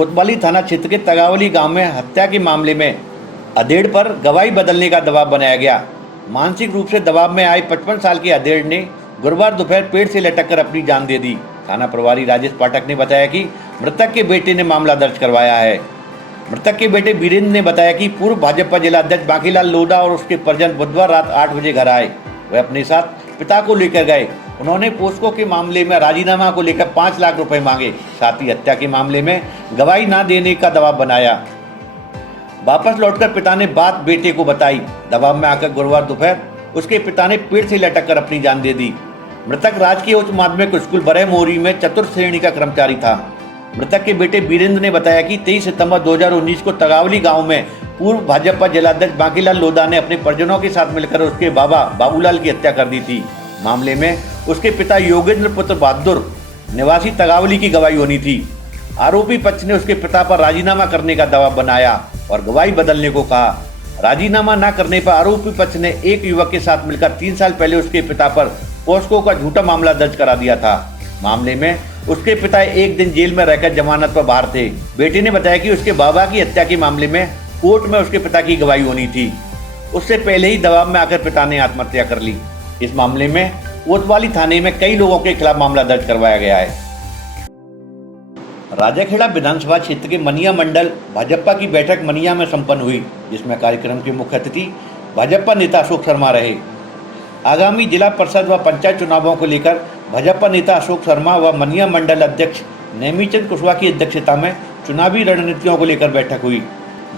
कोतवाली थाना क्षेत्र के तगावली गांव में हत्या के मामले में अधेड़ पर गवाही बदलने का दबाव बनाया गया। मानसिक रूप से दबाव में आई 55 साल के अधेड़ ने गुरुवार दोपहर पेड़ से लटक कर अपनी जान दे दी। थाना प्रभारी राजेश पाठक ने बताया कि मृतक के बेटे ने मामला दर्ज करवाया है। मृतक के बेटे वीरेंद्र ने बताया कि पूर्व भाजपा जिला अध्यक्ष बांकीलाल लोढ़ा और उसके परिजन बुधवार रात 8 बजे घर आए। वे अपने साथ पिता को लेकर गए। उन्होंने पोस्को के मामले में राजीनामा को लेकर 5 लाख रुपए मांगे। साथ ही हत्या के मामले में गवाही न देने का दबाव बनाया। वापस लौटकर पिता ने बात बेटे को बताई। दबाव में आकर गुरुवार दोपहर उसके पिता ने पेड़ से लटक कर अपनी जान दे दी। मृतक राजकीय उच्च माध्यमिक स्कूल बरहमोरी में चतुर्थ श्रेणी का कर्मचारी था। मृतक के बेटे वीरेंद्र ने बताया कि 23 सितंबर 2019 को तगावली गांव में पूर्व भाजपा जिलाध्यक्ष बांकीलाल लोढ़ा ने अपने परिजनों के साथ मिलकर उसके बाबा बाबूलाल की हत्या कर दी थी। मामले में उसके पिता योगेंद्र पुत्र बहादुर निवासी तगावली की गवाही होनी थी। आरोपी पक्ष ने उसके पिता पर राजीनामा करने का दबाव बनाया और गवाही बदलने को कहा। राजीनामा न करने पर आरोपी पक्ष ने एक युवक के साथ मिलकर 3 साल पहले उसके पिता पर पोस्को का झूठा मामला दर्ज करा दिया था। मामले में उसके पिता एक दिन जेल में रहकर जमानत पर बाहर थे। बेटे ने बताया कि उसके बाबा की हत्या के मामले में कोर्ट में उसके पिता की गवाही होनी थी। उससे पहले ही दबाव में आकर पिता ने आत्महत्या कर ली। इस मामले में कोतवाली थाने में कई लोगों के खिलाफ मामला दर्ज करवाया गया है। राजाखेड़ा विधानसभा क्षेत्र के मनिया मंडल भाजपा की बैठक मनिया में संपन्न हुई, जिसमें कार्यक्रम के मुख्य अतिथि भाजपा नेता अशोक शर्मा रहे। आगामी जिला परिषद व पंचायत चुनावों को लेकर भाजपा नेता अशोक शर्मा व मनिया मंडल अध्यक्ष नेमीचंद कुशवाहा की अध्यक्षता में चुनावी रणनीतियों को लेकर बैठक हुई।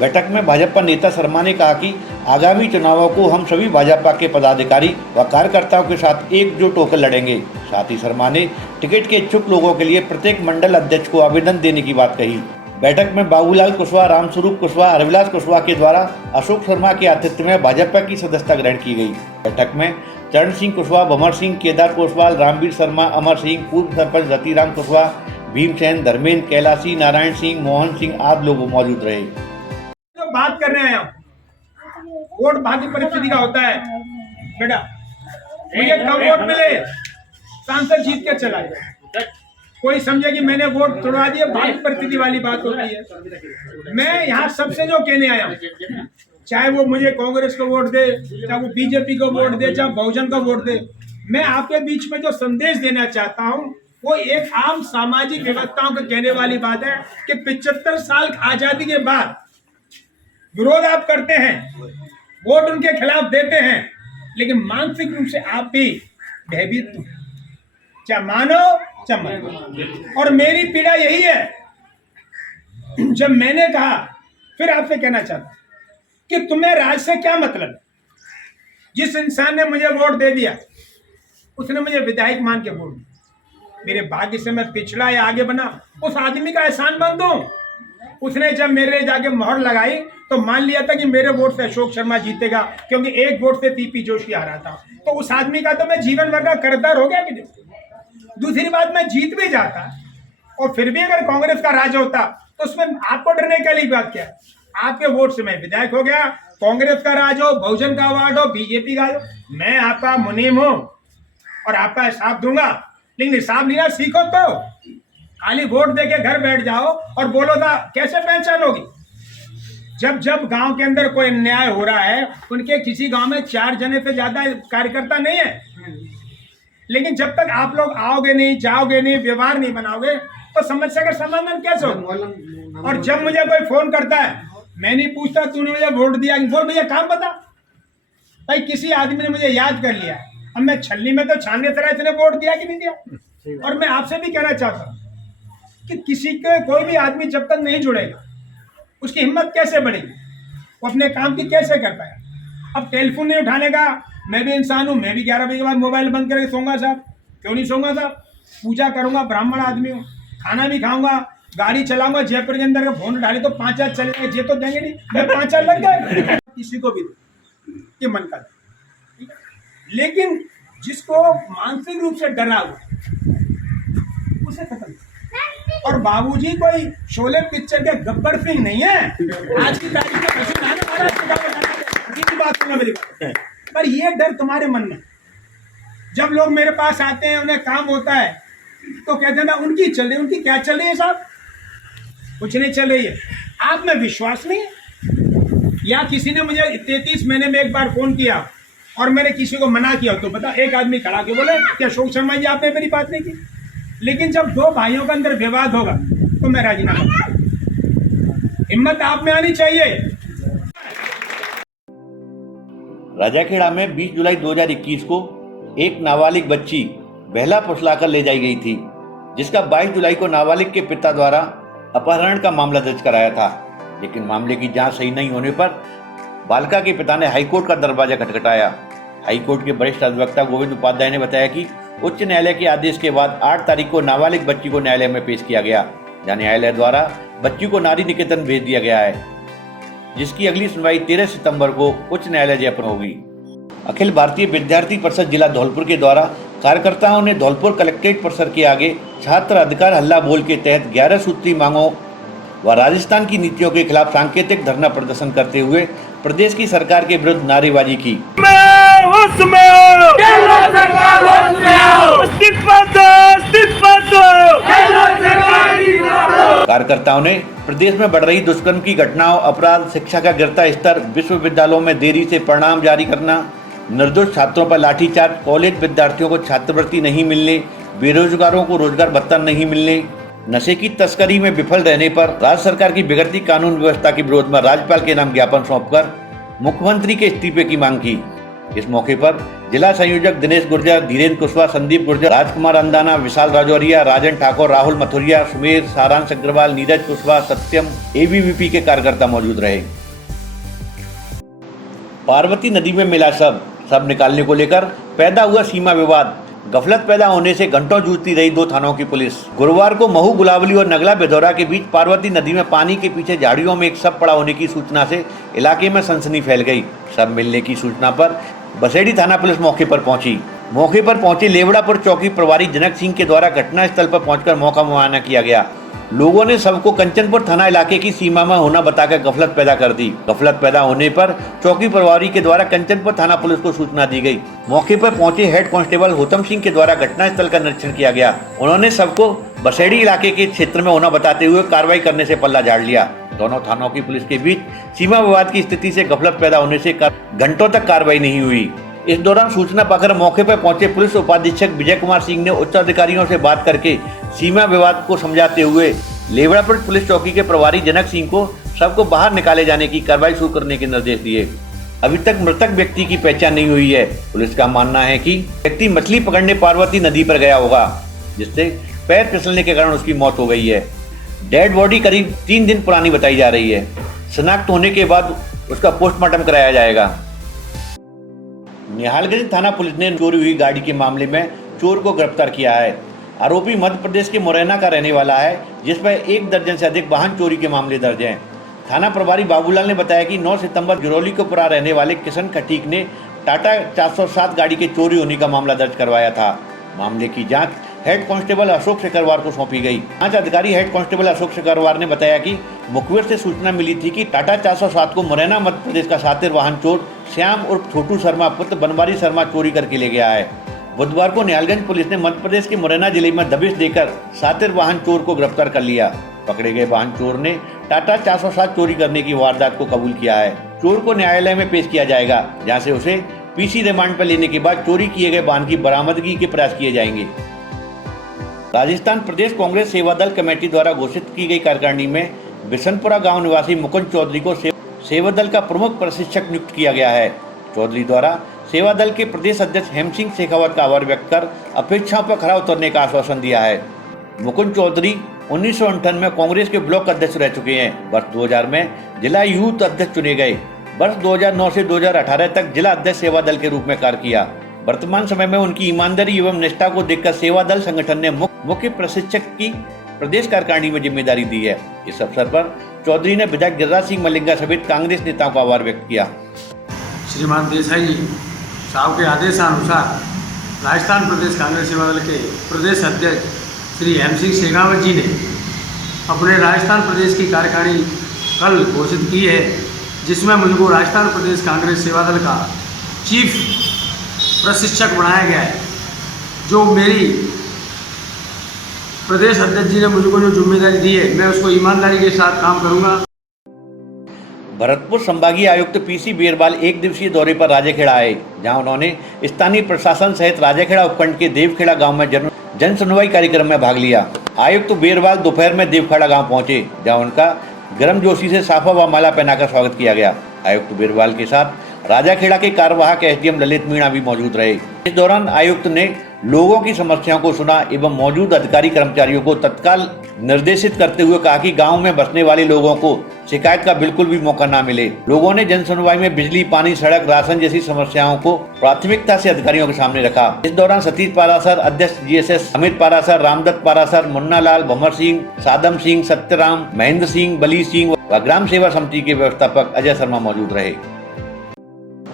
बैठक में भाजपा नेता शर्मा ने कहा कि आगामी चुनावों को हम सभी भाजपा के पदाधिकारी व कार्यकर्ताओं के साथ एकजुट होकर लड़ेंगे। साथ ही शर्मा ने टिकट के इच्छुक लोगों के लिए प्रत्येक मंडल अध्यक्ष को आवेदन देने की बात कही। बैठक में बाबूलाल कुशवाहा, रामस्वरूप कुशवाहा, हरविलास कुशवाहा के द्वारा अशोक शर्मा के आतिथ्य में भाजपा की सदस्यता ग्रहण की गई। बैठक में चरण सिंह कुशवाहा, भंवर सिंह, केदार कुशवाहा, रामवीर शर्मा, अमर सिंह, पूर्व सरपंच रतिराम कुशवाहा, भीमसेन, धर्मेंद्र, कैलाशी, नारायण सिंह, मोहन सिंह आदि लोग मौजूद रहे। जो बात कर रहे हैं हम, वोट भाग्य परिस्थिति का होता है बेटा। मुझे कम वोट मिले, सांसद जीत के चला गया। कोई समझे कि मैंने वोट तोड़ा दिया, भाग्य परिस्थिति वाली बात होती है। मैं यहाँ सबसे जो कहने आया हूँ, चाहे वो मुझे कांग्रेस को वोट दे, चाहे वो बीजेपी को वोट दे, चाहे बहुजन को वोट दे, मैं आपके बीच में जो संदेश देना चाहता हूँ वो एक आम सामाजिक व्यवस्थाओं को कहने वाली बात है कि 75 साल आजादी के बाद विरोध आप करते हैं, वोट उनके खिलाफ देते हैं, लेकिन मानसिक रूप से आप भी भयभीत हो, चाहे मानो चाहे मत। और मेरी पीड़ा यही है, जब मैंने कहा, फिर आपसे कहना चाहता कि तुम्हें राज से क्या मतलब है। जिस इंसान ने मुझे वोट दे दिया उसने मुझे विधायक मान के वोट दिया। मेरे भाग्य से मैं पिछड़ा या आगे बना, उस आदमी का एहसान बंद हूं। उसने जब मेरे जाके मोहर लगाई तो मान लिया था कि मेरे वोट से अशोक शर्मा जीतेगा, क्योंकि एक वोट से टीपी जोशी हारा था। तो उस आदमी का तो मैं जीवन भर का कर्जदार हो गया कि नहीं। दूसरी बात, मैं जीत भी जाता और फिर भी अगर कांग्रेस का राज होता तो उसमें आपको डरने के लिए बात क्या है। आपके वोट से मैं विधायक हो गया। कांग्रेस का राज हो, बहुजन का अवार्ड हो, बीजेपी का हो, मैं आपका मुनीम हूं और आपका हिसाब दूंगा। लेकिन हिसाब लेना सीखो। तो खाली वोट देके घर बैठ जाओ और बोलो था, कैसे पहचान होगी। जब जब गांव के अंदर कोई अन्याय हो रहा है, उनके किसी गांव में 4 जने से ज्यादा कार्यकर्ता नहीं है, लेकिन जब तक आप लोग आओगे नहीं, जाओगे नहीं, व्यवहार नहीं बनाओगे तो समस्या का समाधान कैसे होगा। और जब मुझे कोई फोन करता है, मैं नहीं पूछता तूने मुझे वोट दिया, बोल भैया काम बता। भाई किसी आदमी ने मुझे याद कर लिया, अब मैं छलनी में तो छानने तरह इसने वोट दिया कि नहीं दिया। और मैं आपसे भी कहना चाहता हूँ कि किसी के कोई भी आदमी जब तक नहीं जुड़ेगा उसकी हिम्मत कैसे बढ़ेगी, वो अपने काम की कैसे कर पाएगा। अब टेलीफोन नहीं उठाने का, मैं भी इंसान हूँ, मैं भी 11 बजे के बाद मोबाइल बंद करके सोऊंगा साहब। क्यों नहीं सोऊंगा साहब, पूजा करूंगा, ब्राह्मण आदमी हूँ, खाना भी खाऊंगा, गाड़ी चलाऊंगा। जयपुर के अंदर फोन उठा ले तो 5,000 चले गए, जे तो देंगे नहीं, मैं 5,000 लग गए किसी को भी ये मन का। लेकिन जिसको मानसिक रूप से डरा हुआ उसे खत्म। और बाबूजी कोई शोले पिक्चर के गब्बर सिंह नहीं है। आज की तारीख में बात सुनो मेरी बात, पर ये डर तुम्हारे मन में। जब लोग मेरे पास आते हैं, उन्हें काम होता है तो कहते हैं ना उनकी चल रही, उनकी क्या चल रही है साहब। कुछ नहीं चल रही है। आप में विश्वास नहीं है? या किसी ने मुझे 33 महीने में एक बार फोन किया और मैंने किसी को मना किया तो बता, एक आदमी खड़ा के बोले कि अशोक शर्मा जी आपने मेरी बात नहीं की। लेकिन जब दो भाइयों के अंदर विवाद होगा तो मैं राजीनामा करूंगा। हिम्मत आप में आनी चाहिए। राजाखेड़ा में 20 जुलाई 2021 को एक नाबालिग बच्ची बहला फुसलाकर ले जाई गई थी, जिसका 22 जुलाई को नाबालिग के पिता द्वारा अपहरण का मामला दर्ज कराया था। लेकिन मामले की जांच सही नहीं होने पर बालिका के पिता ने हाईकोर्ट का दरवाजा खटखटाया। हाईकोर्ट के वरिष्ठ अधिवक्ता गोविंद उपाध्याय ने बताया कि उच्च न्यायालय के आदेश के बाद 8 तारीख को नाबालिग बच्ची को न्यायालय में पेश किया गया, जहां न्यायालय द्वारा बच्ची को नारी निकेतन भेज दिया गया है, जिसकी अगली सुनवाई 13 सितंबर को उच्च न्यायालय जयपुर होगी। अखिल भारतीय विद्यार्थी परिषद जिला धौलपुर के द्वारा कार्यकर्ताओं ने धौलपुर कलेक्ट्रेट परिसर के आगे छात्र अधिकार हल्ला बोल के तहत 11 सूत्री मांगों व राजस्थान की नीतियों के खिलाफ सांकेतिक धरना प्रदर्शन करते हुए प्रदेश की सरकार के विरुद्ध नारेबाजी की। कार्यकर्ताओं ने प्रदेश में बढ़ रही दुष्कर्म की घटनाओं, अपराध, शिक्षा का गिरता स्तर, विश्वविद्यालयों में देरी से परिणाम जारी करना, निर्दोष छात्रों पर लाठीचार्ज, कॉलेज विद्यार्थियों को छात्रवृत्ति नहीं मिलने, बेरोजगारों को रोजगार भत्ता नहीं मिलने, नशे की तस्करी में विफल रहने पर राज्य सरकार की बिगड़ती कानून व्यवस्था के विरोध में राज्यपाल के नाम ज्ञापन सौंपकर मुख्यमंत्री के इस्तीफे की मांग की। इस मौके पर जिला संयोजक दिनेश गुर्जर, धीरेन्द्र कुशवाहा, संदीप गुर्जर, राजकुमार अंदाना, विशाल राजौरिया, राजन ठाकुर, राहुल मथुरिया, सुमेर, सारांश अग्रवाल, नीरज कुशवाहा, सत्यम, एबीवीपी के कार्यकर्ता मौजूद रहे। पार्वती नदी में मिला शव निकालने को लेकर पैदा हुआ सीमा विवाद। गफलत पैदा होने से घंटों जूझती रही 2 थानों की पुलिस। गुरुवार को महू गुलावली और नगला बेधौरा के बीच पार्वती नदी में पानी के पीछे झाड़ियों में एक शव पड़ा होने की सूचना से इलाके में सनसनी फैल गई। शव मिलने की सूचना पर बसेड़ी थाना पुलिस मौके पर पहुंची। मौके पर पहुंचे लेवड़ापुर चौकी प्रभारी जनक सिंह के द्वारा घटनास्थल पर पहुंचकर मौका मुआयना किया गया। लोगों ने शव को कंचनपुर थाना इलाके की सीमा में होना बताकर गफलत पैदा कर दी। गफलत पैदा होने पर चौकी प्रभारी के द्वारा कंचनपुर थाना पुलिस को सूचना दी गई। मौके पर पहुंचे हेड कांस्टेबल होतम सिंह के द्वारा घटनास्थल का निरीक्षण किया गया। उन्होंने शव को बसेड़ी इलाके के क्षेत्र में होना बताते हुए कार्रवाई करने से पल्ला झाड़ लिया। दोनों थानों की पुलिस के बीच सीमा विवाद की स्थिति से गफलत पैदा होने से घंटों तक कार्रवाई नहीं हुई। इस दौरान सूचना पाकर मौके पर पहुंचे पुलिस उपाधीक्षक विजय कुमार सिंह ने उच्च अधिकारियों से बात करके सीमा विवाद को समझाते हुए लेवड़ापुर पुलिस चौकी के प्रभारी जनक सिंह को शव को बाहर निकाले जाने की कार्रवाई शुरू करने के निर्देश दिए। अभी तक मृतक व्यक्ति की पहचान नहीं हुई है। पुलिस का मानना है कि व्यक्ति मछली पकड़ने पार्वती नदी पर गया होगा, जिससे पैर फिसलने के कारण उसकी मौत हो गई है। डेड बॉडी करीब 3 दिन पुरानी बताई जा रही है। शिनाख्त होने के बाद उसका पोस्टमार्टम कराया जाएगा। निहालगंज थाना पुलिस ने चोरी हुई गाड़ी के मामले में चोर को गिरफ्तार किया है। आरोपी मध्य प्रदेश के मुरैना का रहने वाला है, जिसपर 1 दर्जन से अधिक वाहन चोरी के मामले दर्ज हैं। थाना प्रभारी बाबूलाल ने बताया कि 9 सितंबर गिरौली को पुरा रहने वाले किशन खटीक ने टाटा 407 गाड़ी के चोरी होने का मामला दर्ज करवाया था। मामले की जांच हेड कांस्टेबल अशोक शेखरवार को सौंपी गई। जांच अधिकारी हेड कांस्टेबल अशोक शेखरवार ने बताया कि मुखबिर से सूचना मिली थी कि टाटा 407 को मुरैना मध्य प्रदेश का शातिर वाहन चोर श्याम उर्फ छोटू शर्मा पुत्र बनवारी शर्मा चोरी करके ले गया है। बुधवार को निहालगंज पुलिस ने मध्य प्रदेश के मुरैना जिले में दबिश देकर शातिर वाहन चोर को गिरफ्तार कर लिया। पकड़े गए वाहन चोर ने टाटा 407 चोरी करने की वारदात को कबूल किया है। चोर को न्यायालय में पेश किया जाएगा, जहां से उसे पीसी रिमांड पर लेने के बाद चोरी किए गए वाहन की बरामदगी के प्रयास किए जाएंगे। राजस्थान प्रदेश कांग्रेस सेवा दल कमेटी द्वारा घोषित की गई कार्यकारिणी में बिशनपुरा गांव निवासी मुकुंद चौधरी को सेवा दल का प्रमुख प्रशिक्षक नियुक्त किया गया है। चौधरी द्वारा सेवा दल के प्रदेश अध्यक्ष हेम सिंह शेखावत का आभार व्यक्त कर अपेक्षाओं पर खरा उतरने का आश्वासन दिया है। मुकुंद चौधरी 1958 में कांग्रेस के ब्लॉक अध्यक्ष रह चुके हैं। वर्ष 2000 में जिला यूथ अध्यक्ष चुने गए। वर्ष 2009 से 2018 तक जिला अध्यक्ष सेवा दल के रूप में कार्य किया। वर्तमान समय में उनकी ईमानदारी एवं निष्ठा को देखकर सेवा दल संगठन ने मुख्य प्रशिक्षक की प्रदेश कार्यकारिणी में जिम्मेदारी दी है। इस अवसर पर चौधरी ने विधायक गिरिराज सिंह मलिंगा समेत कांग्रेस नेताओं का आभार व्यक्त किया। श्रीमान देसाई साहब के आदेशानुसार राजस्थान प्रदेश कांग्रेस सेवा दल के प्रदेश अध्यक्ष श्री हेम सिंह शेखावत जी ने अपने राजस्थान प्रदेश की कार्यकारिणी कल घोषित की है, जिसमें मुझको राजस्थान प्रदेश कांग्रेस सेवा दल का चीफ प्रशिक्षक बनाया गया है, जो मेरी प्रदेश अध्यक्ष जी ने मुझको जो जिम्मेदारी दी है मैं उसको ईमानदारी के साथ काम करूंगा। भरतपुर संभागीय आयुक्त पीसी बेरवाल एक दिवसीय दौरे पर राजाखेड़ा आए, जहां उन्होंने स्थानीय प्रशासन सहित राजाखेड़ा उपखंड के देवखेड़ा गांव में जन सुनवाई कार्यक्रम में भाग लिया। आयुक्त बेरवाल दोपहर में देवखेड़ा गांव पहुंचे, जहां उनका गर्मजोशी से साफा व माला पहनाकर स्वागत किया गया। आयुक्त बेरवाल के साथ राजाखेड़ा के कार्यवाहक एसडीएम ललित मीणा भी मौजूद रहे। इस दौरान आयुक्त ने लोगों की समस्याओं को सुना एवं मौजूद अधिकारी कर्मचारियों को तत्काल निर्देशित करते हुए कहा कि गांव में बसने वाले लोगों को शिकायत का बिल्कुल भी मौका न मिले। लोगों ने जन सुनवाई में बिजली, पानी, सड़क, राशन जैसी समस्याओं को प्राथमिकता से अधिकारियों के सामने रखा। इस दौरान सतीश पारासर, अध्यक्ष जीएसएस अमित पारासर, रामदत्त पारासर, मुन्ना लाल, भंवर सिंह, सादम सिंह, सत्यराम, महेंद्र सिंह, बली सिंह व ग्राम सेवा समिति के व्यवस्थापक अजय शर्मा मौजूद रहे।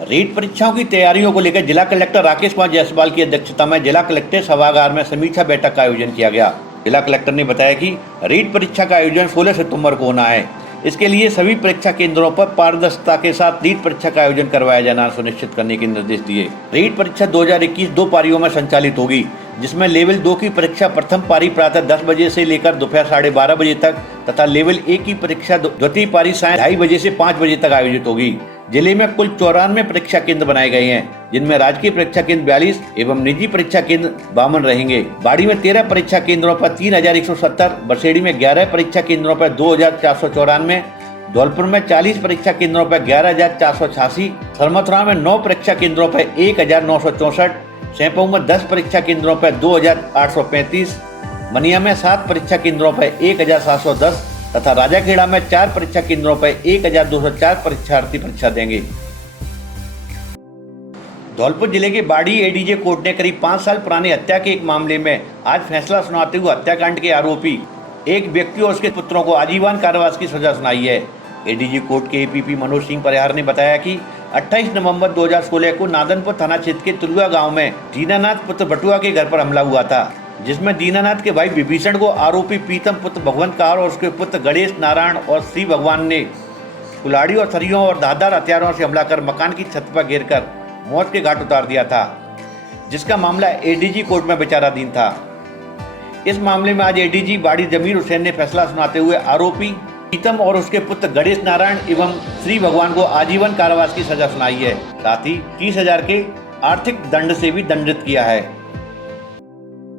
रीट परीक्षाओं की तैयारियों को लेकर जिला कलेक्टर राकेश कुमार जायसवाल की अध्यक्षता में जिला कलेक्टर सभागार में समीक्षा बैठक का आयोजन किया गया। जिला कलेक्टर ने बताया कि रीट परीक्षा का आयोजन 16 सितंबर को होना है। इसके लिए सभी परीक्षा केंद्रों पर पारदर्शिता के साथ रीट परीक्षा का आयोजन करवाया जाना सुनिश्चित करने के निर्देश दिए। रीट परीक्षा 2021 2 पारियों में संचालित होगी, जिसमें लेवल 2 की परीक्षा प्रथम पारी प्रातः 10 बजे से लेकर दोपहर 12:30 बजे तक तथा लेवल 1 की परीक्षा द्वितीय पारी सायं 2:30 बजे से 5 बजे तक आयोजित होगी। जिले में कुल 94 परीक्षा केंद्र बनाए गए हैं, जिनमें राजकीय परीक्षा केंद्र 42 एवं निजी परीक्षा केंद्र 52 रहेंगे। बाड़ी में 13 परीक्षा केंद्रों पर 3170, बरसेड़ी में 11 परीक्षा केंद्रों पर 2494, धौलपुर में 40 परीक्षा केंद्रों पर 11486, सरमथुरा में 9 परीक्षा केंद्रों पर 1964, सैंपऊ में 10 परीक्षा केंद्रों पर 2835, मनिया में 7 परीक्षा केंद्रों पर 1710 तथा राजाखेड़ा में 4 परीक्षा केंद्रों पर 1204 परीक्षार्थी परीक्षा देंगे। धौलपुर जिले के बाड़ी एडीजे कोर्ट ने करीब 5 साल पुरानी हत्या के एक मामले में आज फैसला सुनाते हुए हत्याकांड के आरोपी एक व्यक्ति और उसके पुत्रों को आजीवन कारावास की सजा सुनाई है। एडीजे कोर्ट के एपीपी मनोज सिंह परिहार ने बताया कि 28 नवंबर 2016 को नादनपुर थाना क्षेत्र के तुलुआ गांव में दीनानाथ पुत्र बटुआ के घर पर हमला हुआ था, जिसमें दीनानाथ के भाई विभीषण को आरोपी प्रीतम पुत्र भगवंत कार और उसके पुत्र गणेश नारायण और श्री भगवान ने कुल्हाड़ी और सरियों और धारदार हथियारों से हमला कर मकान की छत पर गिरकर मौत के घाट उतार दिया था, जिसका मामला एडीजी कोर्ट में विचाराधीन था। इस मामले में आज एडीजी बाड़ी जमीर हुसैन ने फैसला सुनाते हुए आरोपी प्रीतम और उसके पुत्र गणेश नारायण एवं श्री भगवान को आजीवन कारावास की सजा सुनाई है, साथ ही 30,000 के आर्थिक दंड से भी दंडित किया है।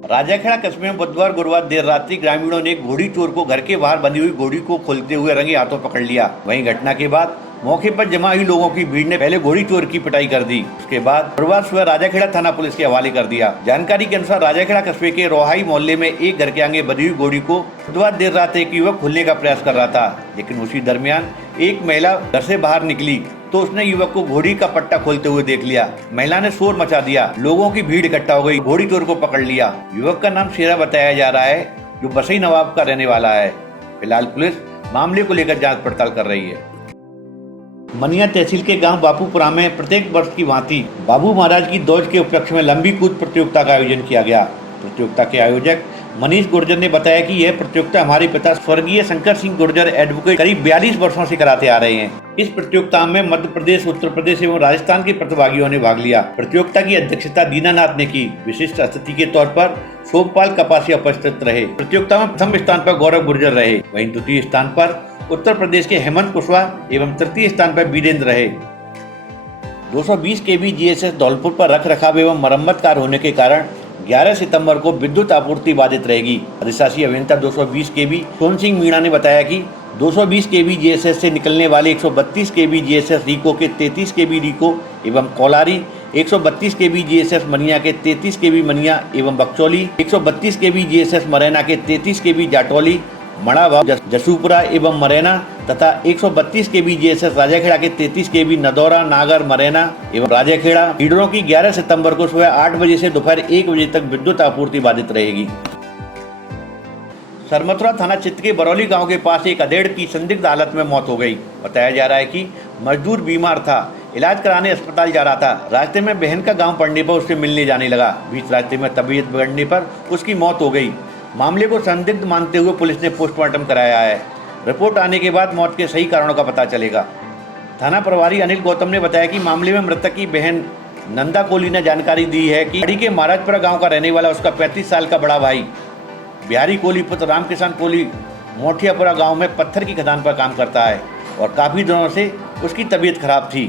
राजाखेड़ा कस्बे में बुधवार गुरुवार देर रात्रि ग्रामीणों ने घोड़ी चोर को घर के बाहर बंधी हुई घोड़ी को खोलते हुए रंगे हाथों पकड़ लिया। वहीं घटना के बाद मौके पर जमा हुई लोगों की भीड़ ने पहले घोड़ी चोर की पिटाई कर दी, उसके बाद गुरुवार सुबह राजाखेड़ा थाना पुलिस के हवाले कर दिया। जानकारी के अनुसार राजाखेड़ा कस्बे के रोहाई मोहल्ले में एक घर के आगे बंधी हुई घोड़ी को बुधवार देर रात एक युवक खोलने का प्रयास कर रहा था, लेकिन उसी दरमियान एक महिला घर से बाहर निकली तो उसने युवक को घोड़ी का पट्टा खोलते हुए देख लिया। महिला ने शोर मचा दिया, लोगों की भीड़ इकट्ठा हो गई, घोड़ी चोर को पकड़ लिया। युवक का नाम शेरा बताया जा रहा है, जो बसई नवाब का रहने वाला है। फिलहाल पुलिस मामले को लेकर जांच पड़ताल कर रही है। मनिया तहसील के गांव बापूपुरा में प्रत्येक वर्ष की भांति बाबू महाराज की दौड़ के उपलक्ष्य में लंबी कूद प्रतियोगिता का आयोजन किया गया। प्रतियोगिता के आयोजक मनीष गुर्जर ने बताया कि यह प्रतियोगिता हमारे पिता स्वर्गीय शंकर सिंह गुर्जर एडवोकेट करीब 42 वर्षों से कराते आ रहे हैं। इस प्रतियोगिता में मध्य प्रदेश, उत्तर प्रदेश एवं राजस्थान के प्रतिभागियों ने भाग लिया। प्रतियोगिता की अध्यक्षता दीनानाथ ने की। विशिष्ट अतिथि के तौर पर सोमपाल कपासिया उपस्थित रहे। प्रतियोगिता में प्रथम स्थान पर गौरव गुर्जर रहे, वहीं द्वितीय स्थान पर उत्तर प्रदेश के हेमंत कुशवाहा एवं तृतीय स्थान पर वीरेंद्र रहे। 220 kV जीएसएस धौलपुर पर रख रखाव एवं मरम्मत कार्य होने के कारण 11 सितंबर को विद्युत आपूर्ति बाधित रहेगी। अधिशासी अभियंता 220 kV सोन सिंह मीणा ने बताया कि 220 kV जीएसएस से निकलने वाले 132 kV जीएसएस रीको के 33 kV रीको एवं कोलारी, 132 kV जीएसएस मनिया के 33 kV मनिया एवं बक्चौली, 132 kV जीएसएस मरैना के 33 kV जाटौली, मड़ावा, जसूपुरा एवं मरैना तथा 132 kV जीएसएस राजाखेड़ा के 33 kV नदौरा, नागर, मरैना एवं राजाखेड़ा फीडरों की 11 सितंबर को सुबह 8 बजे से दोपहर 1 बजे तक विद्युत आपूर्ति बाधित रहेगी। सरमथुरा थाना क्षेत्र के बरौली गांव के पास एक अधेड़ की संदिग्ध हालत में मौत हो गई। बताया जा रहा है कि मजदूर बीमार था, इलाज कराने अस्पताल जा रहा था। रास्ते में बहन का गांव पड़ने पर उससे मिलने जाने लगा। बीच रास्ते में तबीयत बिगड़ने पर उसकी मौत हो गई। मामले को संदिग्ध मानते हुए पुलिस ने पोस्टमार्टम कराया है। रिपोर्ट आने के बाद मौत के सही कारणों का पता चलेगा। थाना प्रभारी अनिल गौतम ने बताया कि मामले में मृतक की बहन नंदा कोहली ने जानकारी दी है कि बाड़ी के महाराजपुरा गांव का रहने वाला उसका 35 साल का बड़ा भाई बिहारी कोहली पुत्र रामकिशन कोहली मोठियापुरा गांव में पत्थर की खदान पर काम करता है और काफ़ी दिनों से उसकी तबीयत खराब थी।